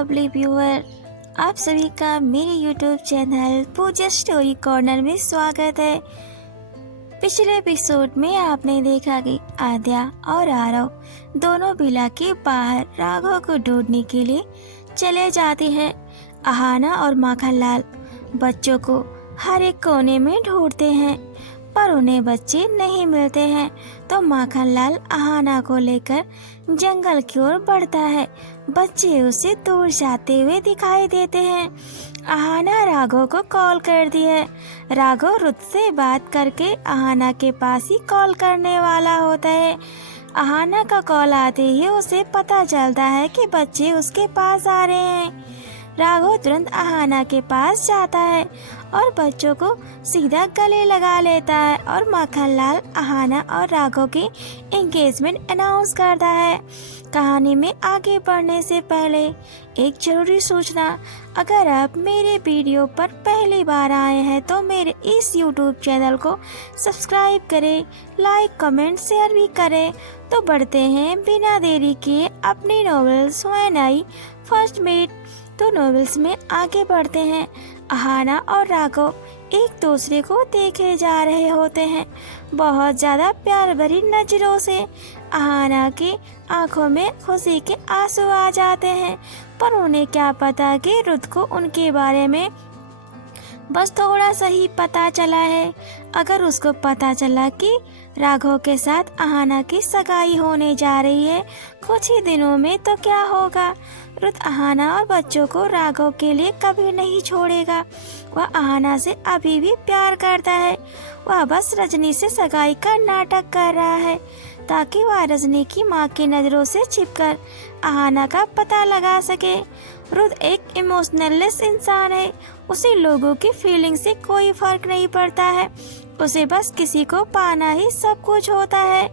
Lovely viewer, आप सभी का मेरे यूट्यूब चैनल पूजा स्टोरी कॉर्नर में स्वागत है। पिछले एपिसोड में आपने देखा कि आद्या और आरव दोनों बिला के बाहर राघव को ढूंढने के लिए चले जाते हैं। अहाना और माखनलाल बच्चों को हर एक कोने में ढूंढते हैं पर उन्हें बच्चे नहीं मिलते हैं, तो माखनलाल अहाना को लेकर जंगल की ओर बढ़ता है। बच्चे उसे दूर जाते हुए दिखाई देते हैं। अहाना राघव को कॉल करती है। राघव रुत से बात करके अहाना के पास ही कॉल करने वाला होता है। अहाना का कॉल आते ही उसे पता चलता है कि बच्चे उसके पास आ रहे हैं। राघव तुरंत अहाना के पास जाता है और बच्चों को सीधा गले लगा लेता है और माखनलाल अहाना और राघव की एंगेजमेंट अनाउंस करता है। कहानी में आगे बढ़ने से पहले एक जरूरी सूचना, अगर आप मेरे वीडियो पर पहली बार आए हैं तो मेरे इस यूट्यूब चैनल को सब्सक्राइब करें, लाइक कमेंट शेयर भी करें। तो बढ़ते हैं बिना देरी किए अपनी novels when I first meet. तो नॉवेल्स में आगे बढ़ते हैं। अहाना और राघव एक दूसरे को देखे जा रहे होते हैं बहुत ज़्यादा प्यार भरी नज़रों से। अहाना की आंखों में खुशी के आंसू आ जाते हैं, पर उन्हें क्या पता कि रुत को उनके बारे में बस थोड़ा सा ही पता चला है। अगर उसको पता चला कि राघव के साथ अहाना की सगाई होने जा रही है कुछ ही दिनों में, तो क्या होगा। रुत अहाना और बच्चों को राघव के लिए कभी नहीं छोड़ेगा। वह अहाना से अभी भी प्यार करता है। वह बस रजनी से सगाई का नाटक कर रहा है ताकि वह रजनी की माँ की नज़रों से छिपकर अहाना का पता लगा सके। रुत एक इमोशनललेस इंसान है। उसे लोगों की फीलिंग से कोई फर्क नहीं पड़ता है। उसे बस किसी को पाना ही सब कुछ होता है।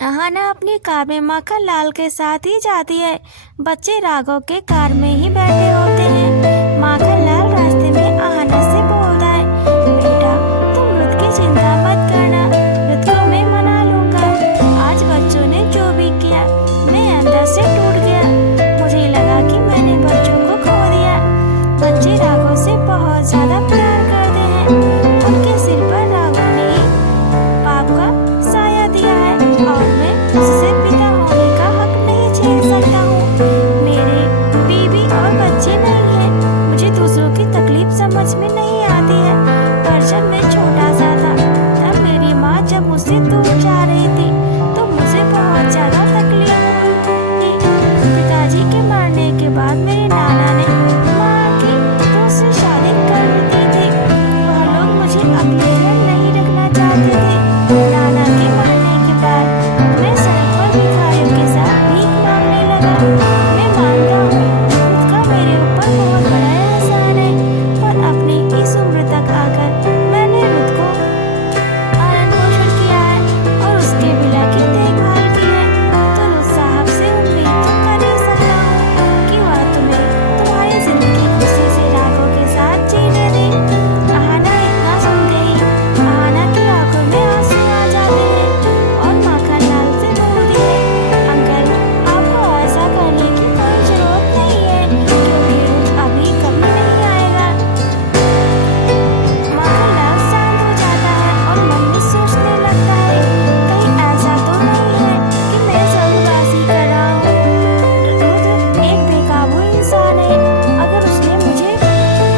अहाना अपनी कार में माखनलाल के साथ ही जाती है। बच्चे राघव के कार में ही बैठे होते हैं। माखनलाल रास्ते में अहाना से बोलता है, बेटा तुम रुत की चिंता मत करना, रुत को मैं मना लूंगा। आज बच्चों ने जो भी किया मैं अंदर से टूट गया। मुझे लगा कि मैंने बच्चों को खो दिया। बच्चे राघव से बहुत ज्यादा प्यार करते हैं। उनके सिर पर राघव ने ही पाप का साया दिया है और मैं उससे पिता होने का हक नहीं छीन सकता हूँ। मेरे बीवी और बच्चे नहीं हैं। मुझे दूसरों की तकलीफ समझ में नहीं आती है, पर जब मैं छोटा सा था तब मेरी माँ जब मुझसे दूर जा रही थी तो मुझे बहुत ज्यादा तकलीफ हुई थी। पिताजी के मरने के बाद मेरे नाना ने माँ की दूसरी शादी कर दी थी। वह लोग मुझे अपने घर नहीं रखना चाहते थे। नाना के मरने के बाद मैं सड़क पर भिखारियों के साथ भीख मांगने लगा। मैं मानता हूँ खुद का मेरे ऊपर बहुत बड़ा एहसान है, पर अपनी इस उम्र तक आकर मैंने रुत को पालन पोषण किया है और उसके बिला की देखभाल की है। तो रुत साहब से उम्मीद तो कर ही सकता हूँ कि वह तुम्हें तुम्हारी जिंदगी खुशी से राघव के साथ जीने दे। अहाना इतना सुनते ही अहाना की आंखों में आंसू आ जाते हैं और माखनलाल से बोलती है, अंकल आपको ऐसा करने की कोई जरूरत नहीं है क्योंकि रुत अभी कभी नहीं आएगा। माखनलाल शांत हो जाता है और मन में सोचने लगता है, कहीं ऐसा तो नहीं है कि मैं जल्दबाजी कर रहा हूँ। रुत एक बेकाबू इंसान है। अगर उसने मुझे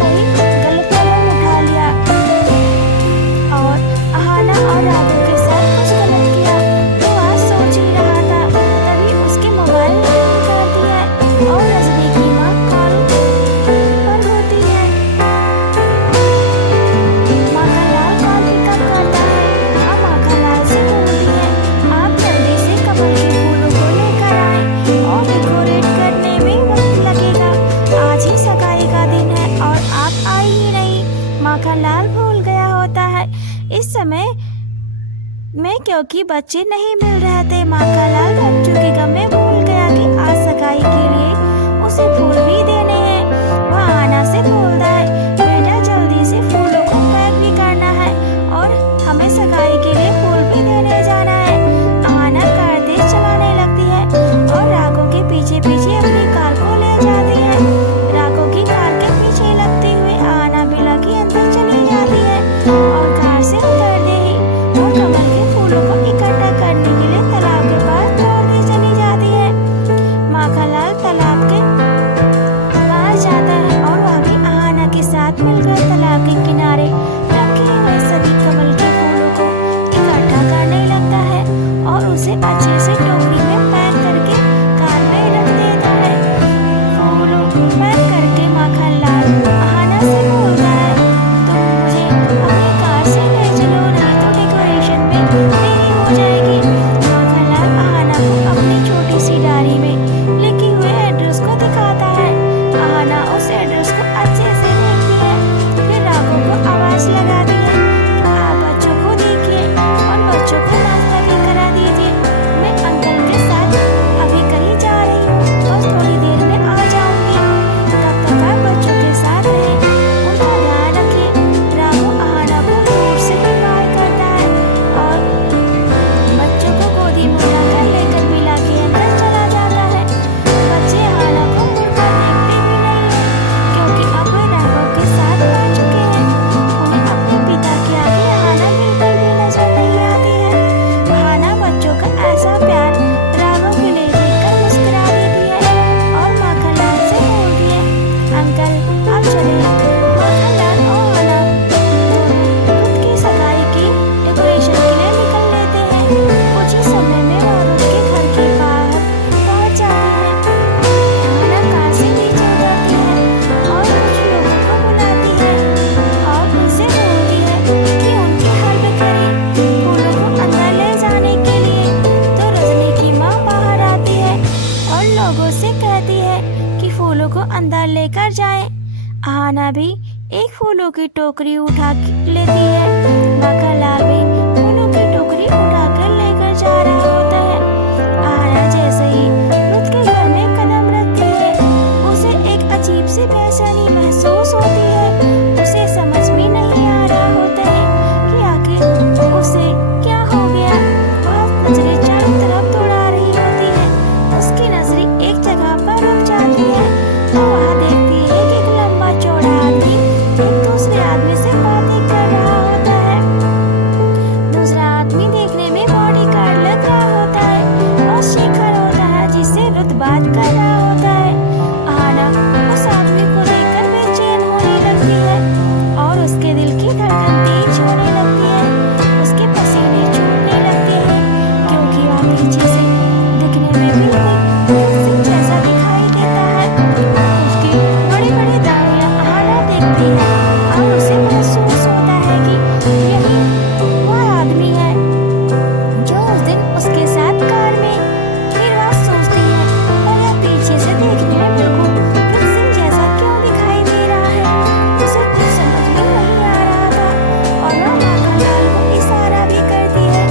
कोई गलत कदम उठा लिया और अहाना और राघव के साथ कुछ गलत किया तो वह सोच ही रहा था। तभी उसके मोबाइल रिंग करती है और रजनी की माँ कॉल पर होती है। माखनलाल कॉल पिकअप करता है और माखनलाल से बोलती है, आप जल्दी से कमल के फूलों को लेकर आए और डेकोरेट करने में वक्त लगेगा। आज ही सगाई का दिन है और आप आए ही नहीं। माखनलाल भूल गया होता है इस समय में, क्योंकि बच्चे नहीं मिल रहे थे। माखनलाल बच्चों के गम में भूल गया कि आज सगाई के लिए उसे फूल भी देने हैं। वह आना से बोलता है, बेटा जल्दी से फूलों को पैक भी करना है और हमें सगाई के लिए फूल भी देने जाना है। आना कार तेज चलाने लगती है और राघव के पीछे पीछे अपनी फूलों की टोकरी उठा लेती है। माखनलाल भी फूलों की टोकरी उठाकर लेकर जा रहा होता है। आहाना जैसे ही रुत के घर में कदम रखती है, उसे एक अजीब सी बेचैनी महसूस होती है। उसे समझ में नहीं आ रहा होता है कि आखिर उसे क्या हो गया। वह नजरें चारों तरफ दौड़ा रही होती है। उसकी नजरें एक जगह पर रुक जाती है तो वह देखती है कि एक लंबा चौड़ा आदमी एक दूसरे आदमी से बातें कर रहा होता है। दूसरा आदमी देखने में बॉडीगार्ड लग रहा होता है और शेखर होता है जिससे रुत बात कर रहा होता है। आहाना उस आदमी को देखकर बेचैन होने लगती है और उसके दिल की धड़कन तेज होने लगती है। उसके पसीने छूटने लगते हैं क्योंकि वह पीछे से दिखने में बिल्कुल सिंह जैसा दिखाई देता है। उसकी बड़ी बड़ी दाढ़ियां आहाना देखती है और उसे महसूस होता है कि यही वह आदमी है जो उस दिन उसके साथ कार में। फिर वह सोचती है, पर यह पीछे से देखने में बिल्कुल रुत सिंह जैसा क्यों दिखाई दे रहा है। उसे कुछ समझ में नहीं आ रहा था और वह माखनलाल को इशारा भी करती है,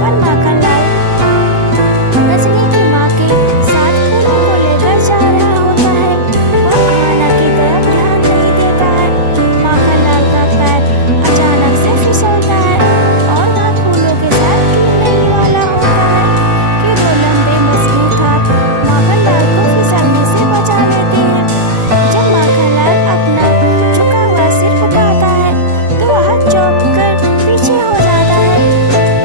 पर माखनलाल रजनी की माँ के साथ फूलों को लेकर जा रहा होता है। वह आहाना की तरफ ध्यान नहीं देता है। माखनलाल का पैर अचानक से फिसलता है और वह फूलों के साथ गिरने ही वाला होता है कि दो लंबे मजबूत हाथ माखनलाल को फिसलने से बचा लेते हैं। जब माखनलाल अपना झुका हुआ सिर उठाता है तो वह चौंक कर पीछे हो जाता है।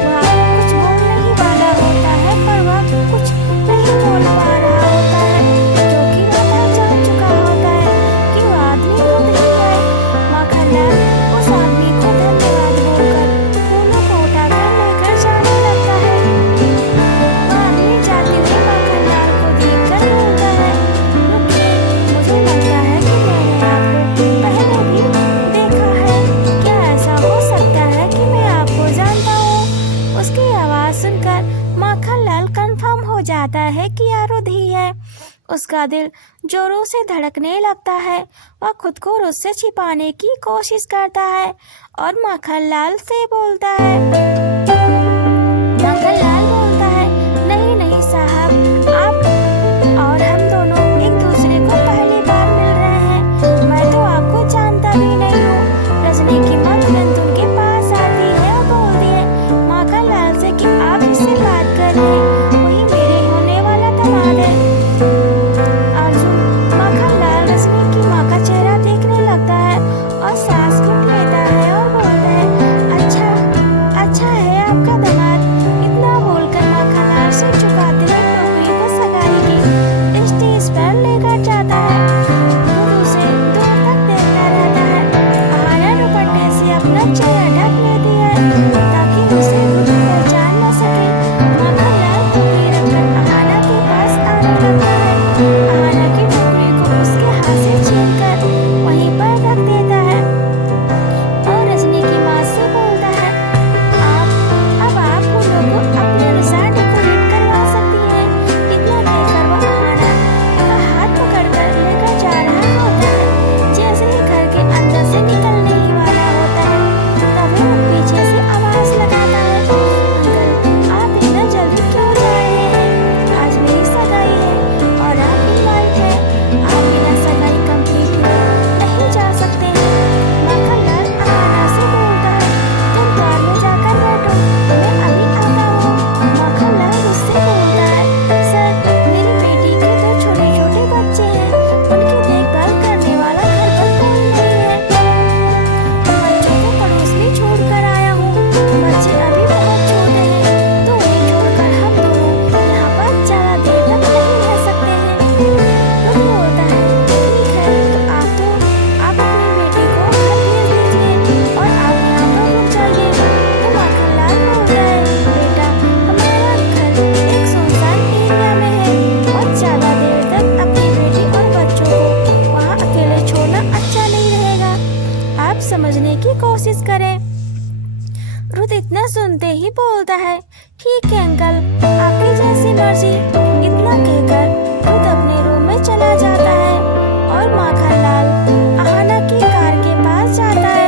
वह कुछ बोलने ही वाला होता है पर वह कुछ नहीं बोल पा रहा होता है क्योंकि वह पहचान चुका होता है कि वह आदमी खुद ही है। माखनलाल उस आदमी को धन्यवाद बोलकर फूलों को उठाकर लेकर जाने लगता है। वह आदमी जाते हुए माखनलाल को देखकर बोलता है, रुकिए, मुझे लगता है कि मैंने आपको पहले भी देखा है। क्या ऐसा हो सकता है कि मैं आपको जानता हूँ? उसकी आवाज सुनकर माखनलाल कंफर्म हो जाता है कि यह रुत ही है। उसका दिल जोरों से धड़कने लगता है। वह खुद को रुत से छिपाने की कोशिश करता है और माखनलाल से बोलता है। माखनलाल बोलता है, नहीं नहीं साहब, आप और हम दोनों एक दूसरे को पहली बार मिल रहे हैं। मैं तो आपको जानता भी नहीं हूँ। रजनी की माँ तुरंत उनके पास आती है और बोलती है माखनलाल से कि आप इससे बात कर रहे हैं, वही मेरे होने वाला दामाद है। अर्जुन माखनलाल रजनी की माँ का चेहरा देखने लगता है और सांस घुट लेता है और बोलता है, अच्छा अच्छा है आपका दामाद। इतना बोलकर माखनलाल से झुकाते हुए टोकरी को सगाई की स्टेज पर लेकर जाता है। खुद उसे दूर तक देखता रहता है। आहाना दुपट्टे से अपना चेहरा ढक लेती है ताकि उसे खुद पहचान न सके। माखनलाल टोकरी रखकर आहाना के पास आने लगता है। आहाना की टोकरी को उसके हाथ से छीनकर वहीं पर रख देता है और रजनी की माँ से बोलता है, अब आप फूलों को अपने अनुसार डेकोरेट करवा सकती हैं। इतना कहकर वह आहाना का हाथ पकड़कर लेकर जा रहा होता है। जैसे ही घर के अंदर से निकलने ही वाला होता है तभी वो पीछे से आवाज लगाता है, अंकल आप इतना जल्दी क्यों जा रहे हैं? आज मेरी सगाई है और आप इनवाइट है। आप बिना सगाई कंप्लीट हुए नहीं जा सकते हैं। माखनलाल आहाना से बोलता है, तुम कार में जाकर बैठो, मैं अभी आता हूँ। माखनलाल उससे बोलता है, सर मेरी बेटी के दो छोटे छोटे बच्चे हैं, उनकी देखभाल करने वाला घर पर कोई नहीं है। बच्चों को पड़ोस में छोड़ कर आया हूँ। बच्चे अभी बहुत छोटे हैं तो उन्हें छोड़कर हम दोनों यहाँ पर ज्यादा देर तक नहीं रह सकते हैं। रुत बोलता है, ठीक है तो आप अपनी बेटी को घर भेज दीजिए और आप यहाँ पर रुक जाइए। तो माखनलाल बोलता है, बेटा हमारा घर एक सुनसान एरिया में है और ज्यादा देर तक अपनी बेटी और बच्चों को वहाँ अकेले छोड़ना अच्छा नहीं रहेगा। आप समझने की कोशिश करें। रुत इतना सुनते ही बोलता है, ठीक है अंकल, आपकी जैसी मर्जी। इतना कहकर रुत अपने रूम में चला जाता है और माखनलाल आहाना की कार के पास जाता है।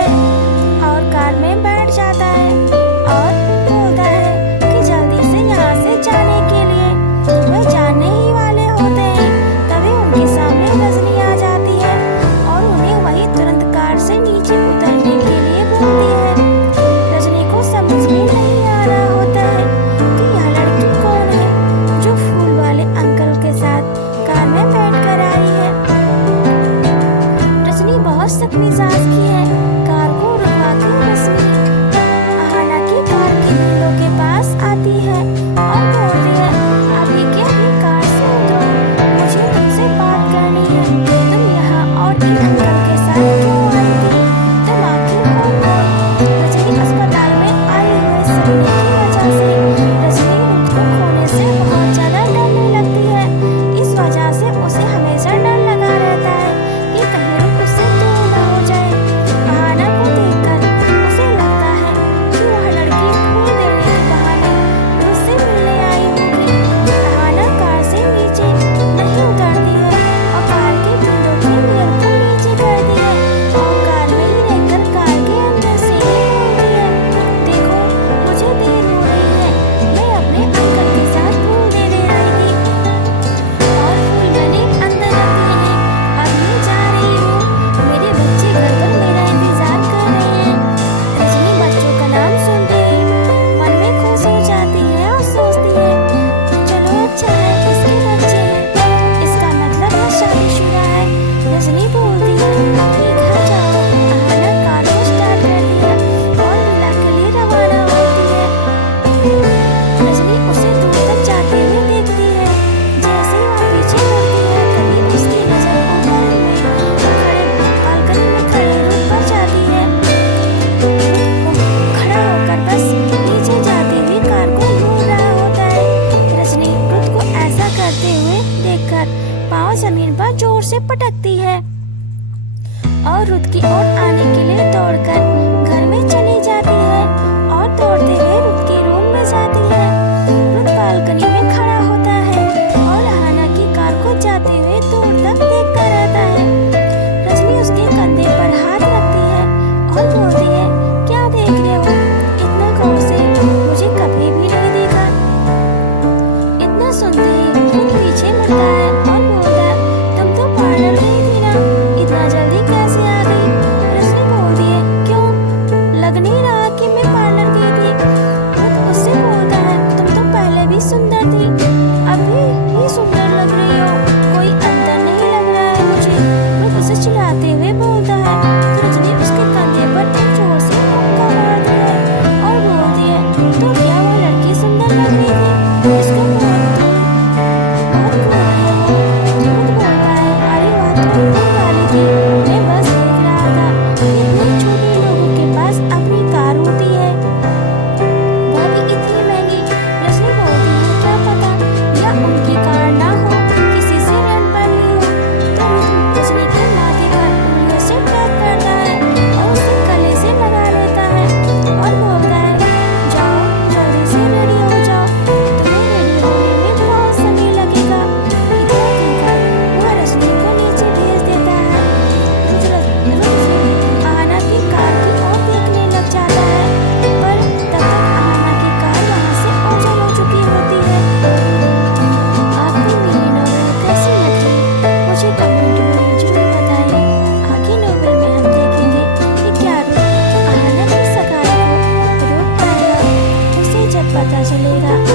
चलेगा।